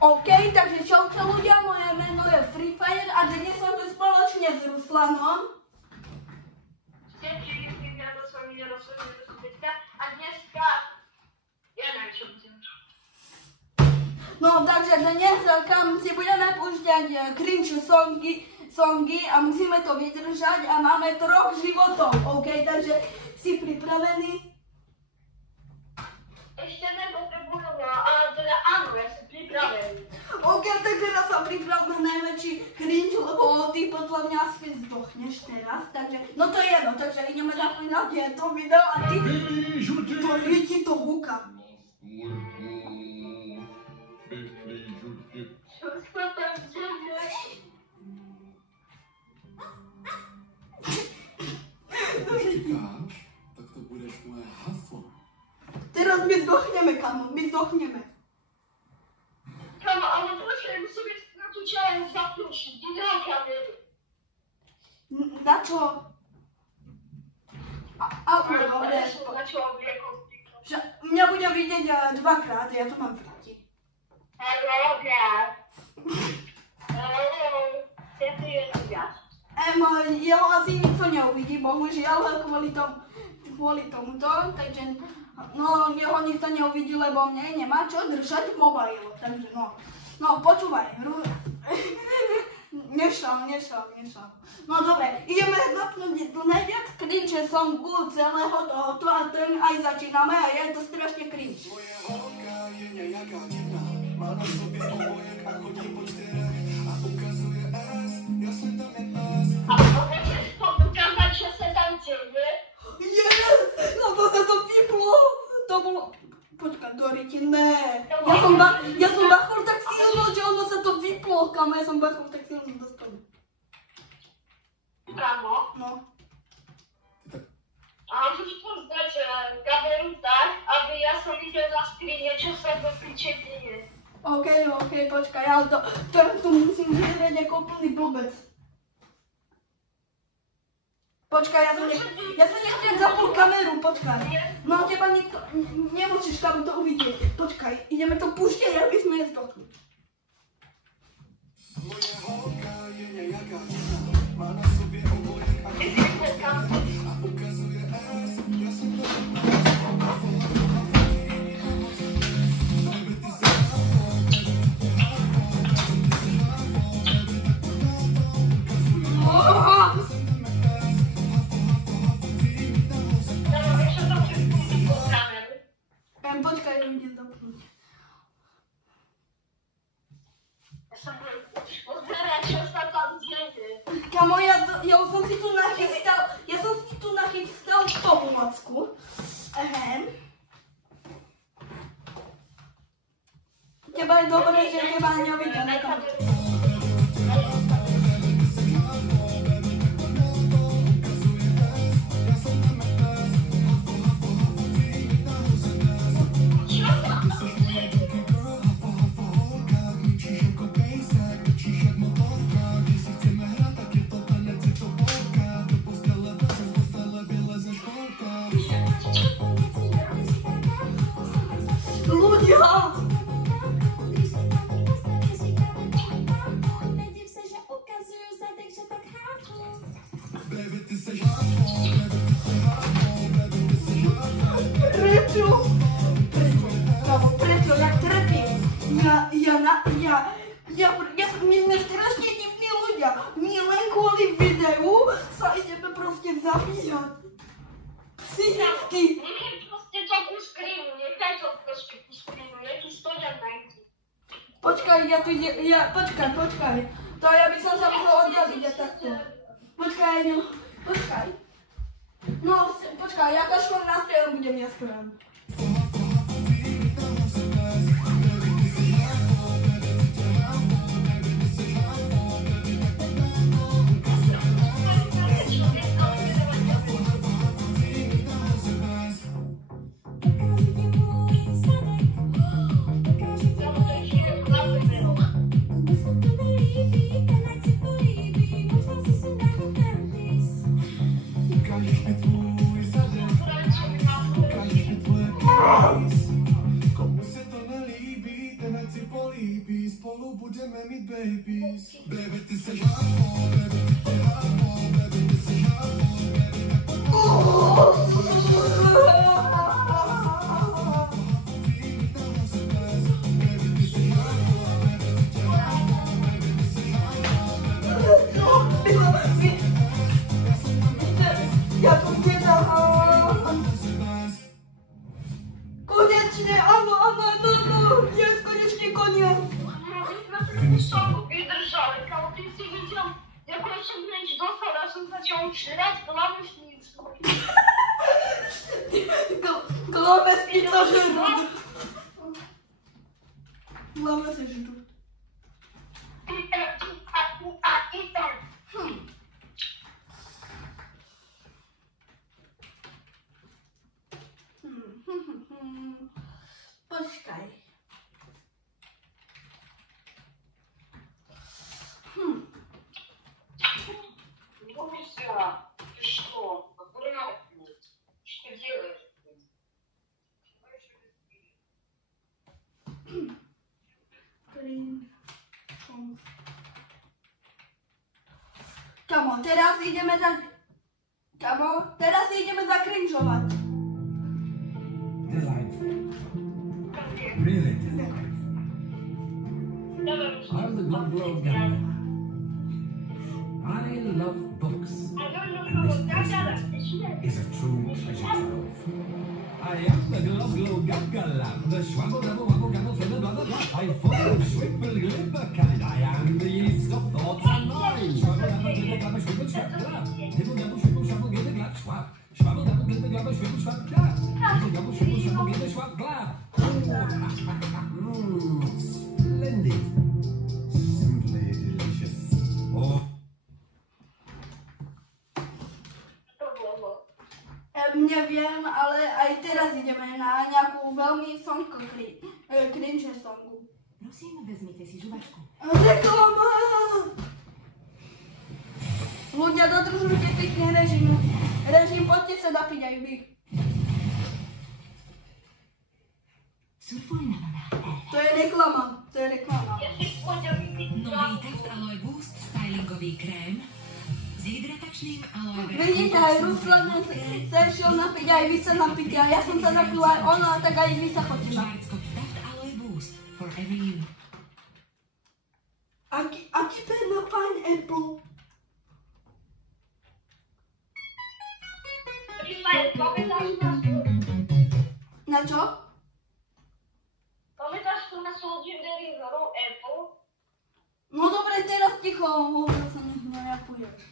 OK, takže čaute ľudia, moje meno je Free Fire a dnes som tu spoločne s Ruslanom. A dneska, ja neviem, čo budem. No, takže dnes kam si budeme púšťať cringe songy a musíme to vydržať a máme 3 životov. OK, takže si pripravený? Ešte nepotrebujem, ale teda áno, ja som pripravený. OK, tak teraz sa priprav na najväčší cringe, lebo ty podľa mňa asi zdochneš teraz, takže, no to je jedno, takže ideme zapínať to video a ty, to ti to húka. Čo sa tam deje? Čekáš, tak to budeš moje haslo. Teraz my zdochneme, kamo, my zdochneme. Kamo, ale počkaj, musíme na tú čaju zaprúšiť, ide o kameru. Na čo? Ako, dobre. Na čo obliekom? Mňa bude vidieť dvakrát, ja to mám vrátiť. Hello, guys. Hello. Chcem si jesť viac. Jeho asi nikto neuvidí, bohužiaľ, kvôli tomuto, takže no, jeho nikto neuvidí, lebo mne nemá čo držať v mobile, takže no, počúvaj, nešal. No dobre, ideme zapnúť tu najviac cringe songu celého tohoto a ten aj začíname a je to strašne cringe. Moje holka je nejaká divná, má na sobie obojek a chodí po čtyřech a ukazuje S, jasne tam je S. A môžeš ukázať, čo sa tam deje? Yes! No to sa to vyplo! To bolo... Počkaj, Doriti, ne. Ja som bachol tak silno, že ono sa to vyplo, kamo, ja som bachol tak silno dostal. Kamo? No. A môžeš pozdať kameru tak, aby ja som videl na skrine, čo sa do piče deje. OK, počkaj, ja tu musím vyhrieť ako úplný blbec. Počkaj, ja som nechcem zapol kameru, počkaj. No teba nikto, nemusíš tam to uvidieť. Počkaj, ideme to púšťať, aby sme nezdokli. Moje holka je nejaká divná, má na sobie obojek a chodí po čtyřech a ukazuje S, jasne tam je S. Počkaj, idem zapnúť. Ja som pozerať, čo sa tam deje. Kamo, ja som si tu nachystal pomôcku. Teba je dobré, že teba nevidia na kameru. Ľudia! Prečo? Ja trpím. My sme strašne divní ľudia. My len kvôli videu sa ideme proste zabíjať. Psychicky. Nechaj proste takú skrinu, nechaj to proste tú skrinu, nech tu stoja najti. Počkaj, počkaj. To ja by som sa musel oddeliť a takto. Počkaj. No, počkaj, ja kašľom nástrojom budem jaskram. Ukážeš mi tvůj zadek, ukážeš mi tvoje spolu budeme mít babies. Baby, ty seš hámo, baby, ty hámo, baby, ty seš hámo, baby, tak Konečne, áno, jest konečne koniec. Wydrżały, ale ty si widział, jak osiągnąć dostał, a są zaczął przydać, to mam już nic. Globę z pizzożyrów. Globę z żyrów. Počkaj. Буся, ты что? Аккуратно. Что делаешь? Kamo, teraz ideme zakrinžovať. Delightful. Really delightful. I'm the Globe Globe guy. I love books. And this is a true treasure trove. I am the Globe Globe Gaga, the Schwabble Double Wabble Gabble Fiddle Blah Blah Blah. I'm full of Schwibble Glibber kind. I am the yeast of thoughts and mind. Schwabble Double Glibber Glabber Schwibble Schwab Glab. Dibble Double Schwibble Schwabble Glibber Glab Schwab. Schwabble Double Glibber Glabber Schwibble Schwab Glab. Dibble Double Schwibble Schwabble Glibber Schwab Glab. Splendid. Simply delicious. Oh. Nie wiem, ale aj teraz ideme na nejakú veľmi cringe songu. Prosím, vezmite si žuvačku. Reklama! Ľudia, dodržujte pekne režim. Poďte sa napiť aj vy. Surfuj na vlnách. To je reklama. Nový Taft Aloe Boost stylingový krém s hydratačným aloe vera. Vidíte, aj Ruslan sa išiel napiť, aj vy sa napíte. A ja som sa napila aj ona, tak aj vy sa chodila. Schwarzkopf Taft Aloe Boost for every you. Aký to je na pineapple? Na čo? Pamiętasz, tu na Legendary Zero Apple? No dobre, teraz ticho, hovoril sa nech nerapuješ.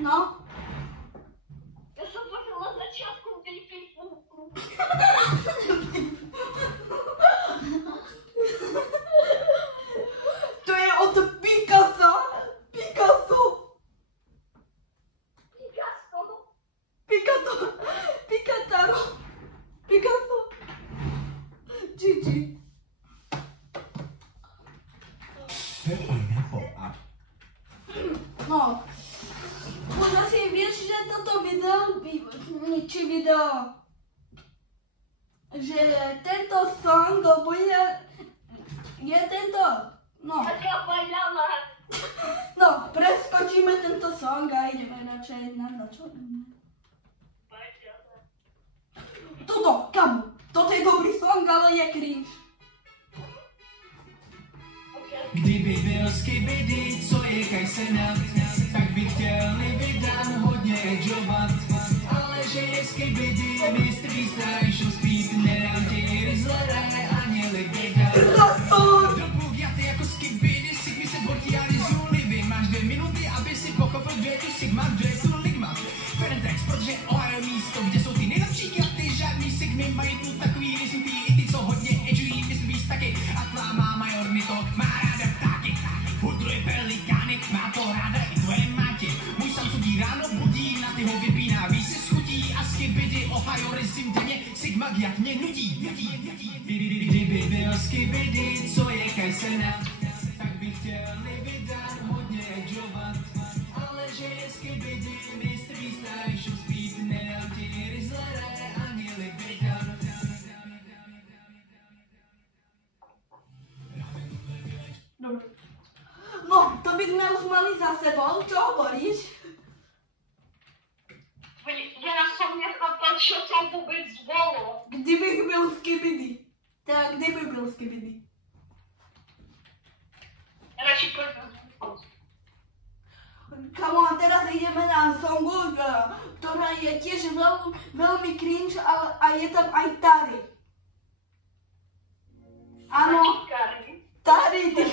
No? Ja som počul na začiatku tej Facebooku. To je od Picasso. Gigi. No. Možno si vieš, že toto video, že tento song je tento, no. Taká bajlama. No, preskočíme tento song a ideme radšej na čo? Toto, kam? Toto je dobrý song, ale je cringe. Kdyby byl skibidi, co je kajsena, tak by chtěli vydám hodně edžovat. pochopil, kde je tu Sigma, kde je tu Ligma. Ferentex, protože Ohio místo, kde jsou ty nejlepší kjaty, žádný Sigmy mají tu takový vysutý, i ty, co hodně edžují, myslím víc taky. A tvá máma Jornitok má ráda ptáky, pudruje pelikány, má to ráda i tvoje máti. Můj Samsung ráno budí, na ty ho vypíná, víc si schutí a skibidi, Ohio rysim denně, Sigma jak mě nudí. Kdyby byl skibidi, co je Kajsena, tak bych chtěl vydat hodně edžovat. Ale že je skibidi, mistr výstaj, šup speed, nedám ti Rizzlere ani Libidan. Dobre. No, to by sme už mali za sebou, čo hovoríš? Ja som nechápal, čo to vôbec bolo. Kdybych byl skibidi. Teda, kdyby byl skibidi. Radši poďme. Kamo, a teraz ideme na songu, ktorá je tiež veľmi cringe, ale a je tam aj Tari. Áno, Tari, ty.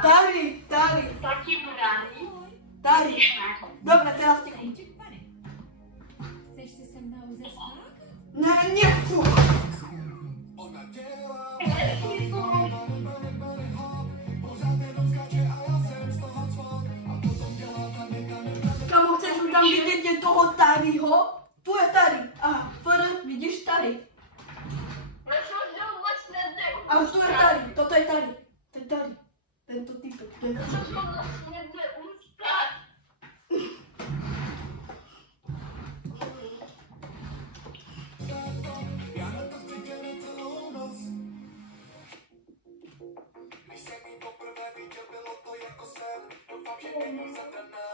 Tari. Taký mraný. Tari. Dobre, teraz ty. Chceš si se mnou zaspát? Ne, nechcu. Ona dělá, Kamo, chceš mi tam vidieť toho Tariho? Tu je Tari. Aha, vidíš Tari? Ja som ho vlastne A tu je Tari, toto je Tari. To je Tari. Tento typek, to je Ja Tari. som vlastne neústať. já na to chci dělat celou noc. Když jsem jí poprvé viděl, bylo to jako sen, doufám, že není zadaná.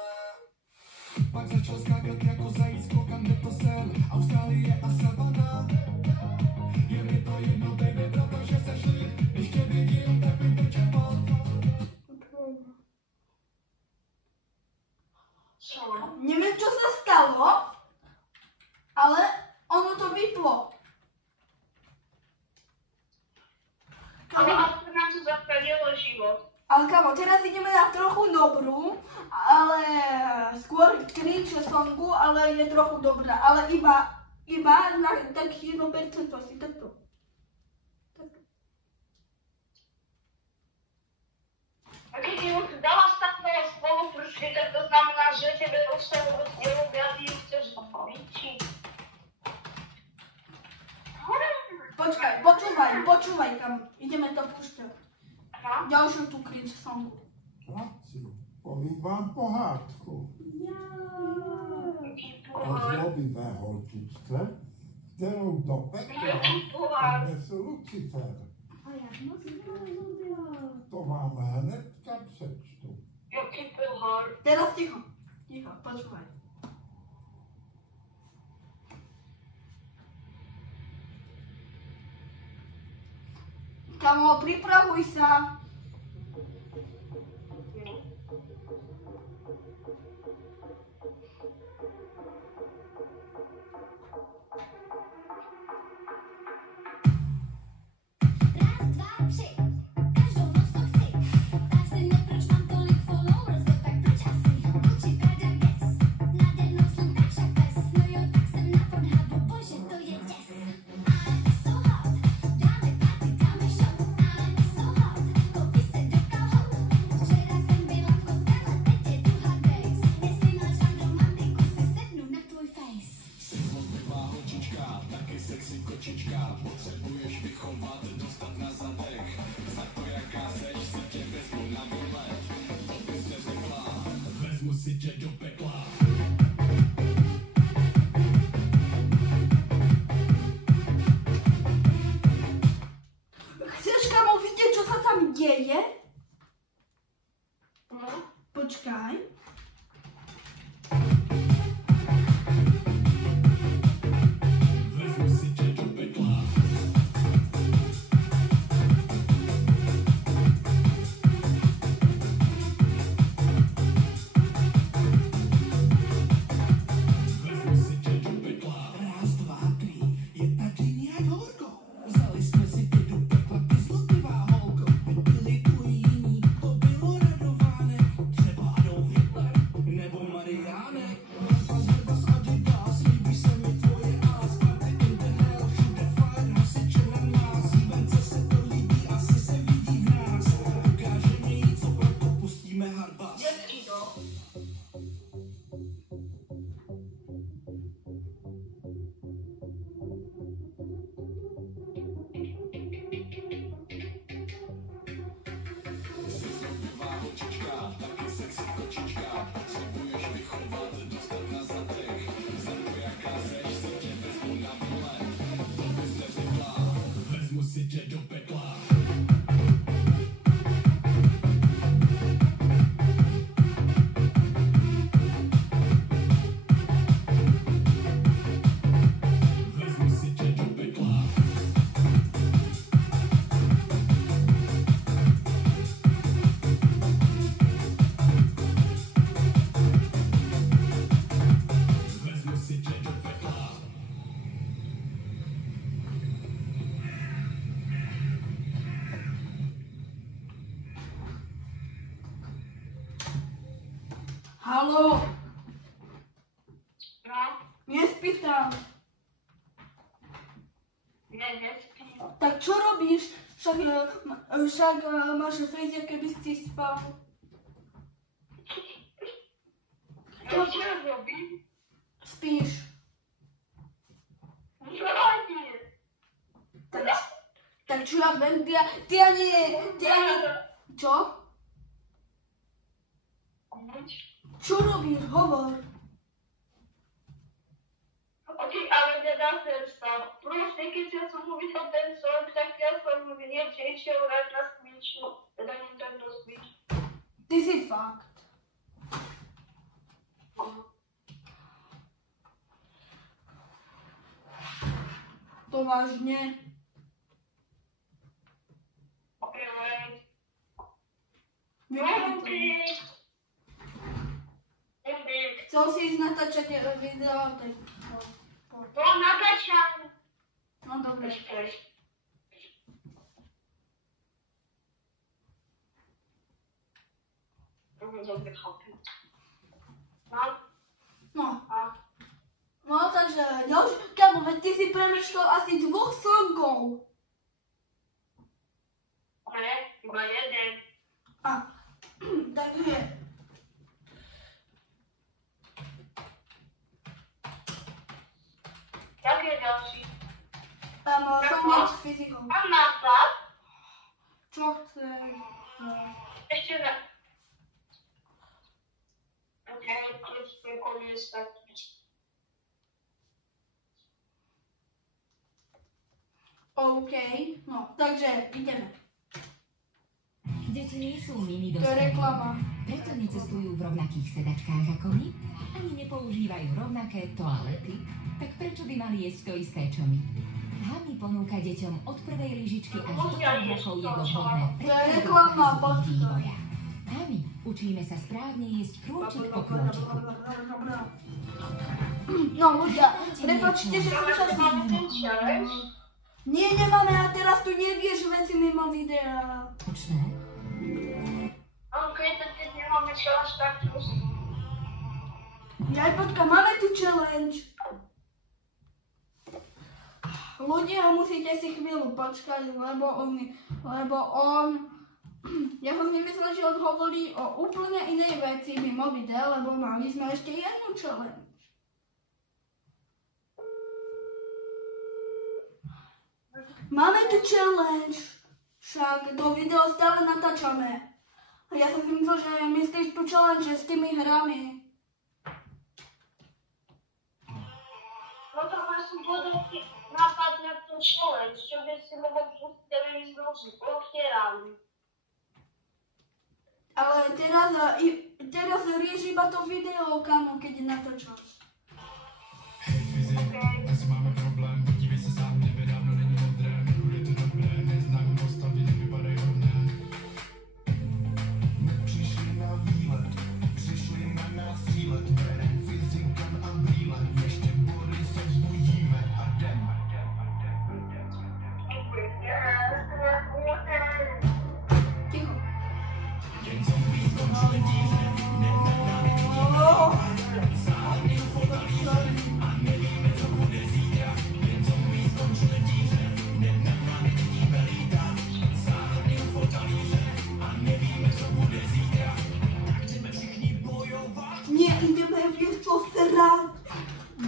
Pak začal skákat jako zajíc, koukám, kde to jsem, Austrálie a savana. Je mi to jedno, baby, protože se šli, když tě vidím, tak mi teče pot. Neviem, čo sa stalo, ale ono to vyplo. Ale aspoň nám to zachránilo život. Ale kamo, teraz ideme na trochu dobrú, ale skôr cringe songu, ale je trochu dobrá. Ale iba na tak 1% asi takto. A keď ti už dala takové slovo prší, tak to znamená, že tebe dostavu od dielu viac chceš vyčiť. Počkaj, počúvaj kamo. Ideme to púšťať. Ďalšiu tú cringe songu. Chlapci, povím vám pohádku o zlobivé holčičce, kterou do pekla nesl Lucifer. To vám hnedka přečtu. Jaký pohár. Teraz ticho, počúvaj. Kamo, pripravuj sa. Raz, dva, tři. Každou noc to chci. Tak se mě, proč mám tolik followers, no tak proč asi? Gucci, Prada, Guess. Nade mnou slunka čapes. No jo, tak jsem na Pornhubu, bože, to je děs. I'm so hot. Dáme party, dáme show. I'm so hot. Koupí se do kalhot. Včera jsem byla v kostele, teď je tu hard days. Jestli máš tam romantiku, si sednu na tvůj face. Zloblivá holčička, taky sexy kočička, potřebuješ vychovat, dostat na zadek. Za to, jaká seš, si tě vezmu na výlet. To bys neřekla, vezmu si tě do pekla. Chceš, kamo, vidieť, čo sa tam deje? Počkaj. Vezmu si tě do pekla. Haló, No, nespýtam. nespím. Tak čo robíš? Však máš frízia, keby si spal. Čo robím? Spíš. Vrátim. Tak čo ja viem, ty ani... Čo? Čo robíš? Hovor. Ok, ale nedá sa. Proste, keď ja som uvidel ten song, tak ja som niečo išiel hrať na Switchu, teda Nintendo Switch. Ty si fakt. To vážne. Ok, wait. Vypni. Chcel si ísť natáčať video, tak... To natáčam. No dobre. Dobre, chápem. No. No takže, kámo, veď ty si premeškal asi 2 songov. Ne, iba jeden. Takže... Jak je ďalší? Som niečo s fyzikou. Mám nápad. Čo chceš? Ešte na... Ok, kľúčne koniec taký. OK, no, takže ideme. Deti nie sú mini To je reklama. preto necestujú v rovnakých sedačkách ako my, ani nepoužívajú rovnaké toalety, tak prečo by mali jesť to isté čo my? Hami ponúka deťom od prvej lyžičky až do 3 rokov jedlo vhodné pre To je každú reklama, fázu ich počkaj. vývoja. Hami, učíme sa správne jesť krôčik po krôčiku. No ľudia, prepáčte, že som sa Máme ten challenge. Nie, nemáme a teraz tu nebiješ veci mimo videa. Počné? Ok, tak keď nemáme challenge, tak plus. Jaj, počka, máme tu challenge. Ľudia, musíte si chvíľu počkať, lebo on... Ja som si myslel, že on hovorí o úplne inej veci mimo videa, lebo mali sme ešte jednu challenge. Máme tu challenge, však to video stále natáčame. A ja som si myslel, že myslíš tu challenge s tými hrami. No to ja som povedal nápad na ten challenge, čo by si mohol pustiť, aby mi znovu otierali. Ale teraz rieš iba to video, kamo, keď natáčaš. Hej, fyzi, asi máme problém, podívej se sám, nebe dávno není modré, nebude to dobré, neznám postavy, nevypadají hodné. Nepřišli na výlet, přišli na nás střílet, berem fyzikant a brýle, ještě bory se vzbudíme a jdem. Ticho. Jen zombie skončili díře, záhadný fotalíře a nevíme, co bude zítra. Jen zombie skončili díře, nad námi vidíme lítat. Záhadný fotalíře a nevíme, co bude zítra. Tak jdeme všichni bojovat, Nie, ideme vieš čo srať.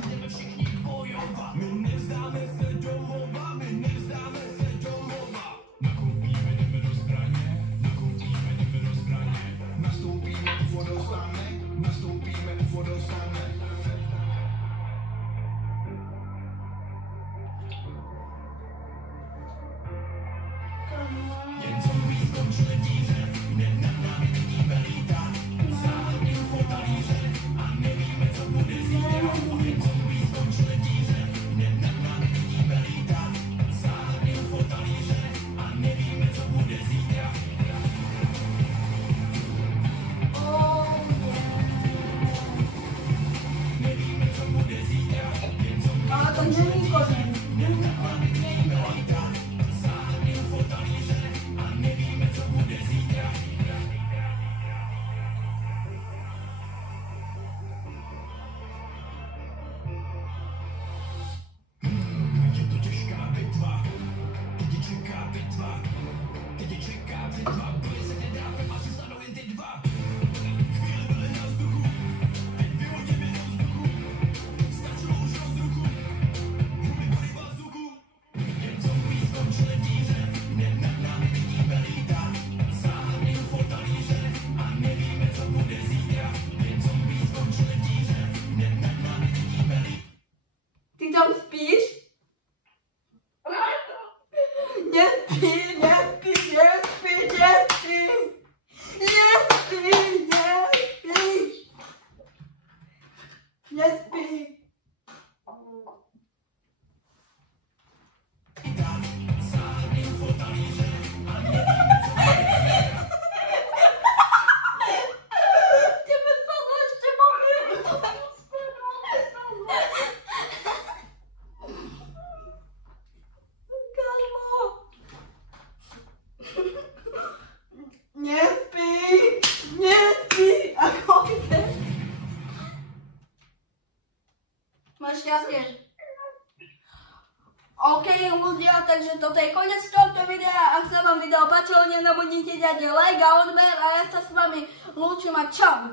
jdeme všichni bojovat. My nevzdáme se domova, my nevzdáme se domova. Nakoupíme, jdeme do zbraně, nakoupíme, jdeme do zbraně. Nastoupíme u vodostánek, nastoupíme u vodostánek. Jen zombie skončili díře, nad námi vidíme lítat. Záhadný fotalíře a nevíme, co bude zítra. Jen zombie skončili díře, nad námi vidíme lítat. Záhadný fotalíře a nevíme, co bude zítra. Nevíme, co bude zítra. Jen zombie Ale to není kořen. nad námi vidíme lítat. Záhadný fotalíře a nevíme, co bude zítra. šťastie. OK ľudia, takže toto je koniec tohto videa. Ak sa vám video páčilo, nezabudnite dať like a odber a ja sa s vami lúčim a čau.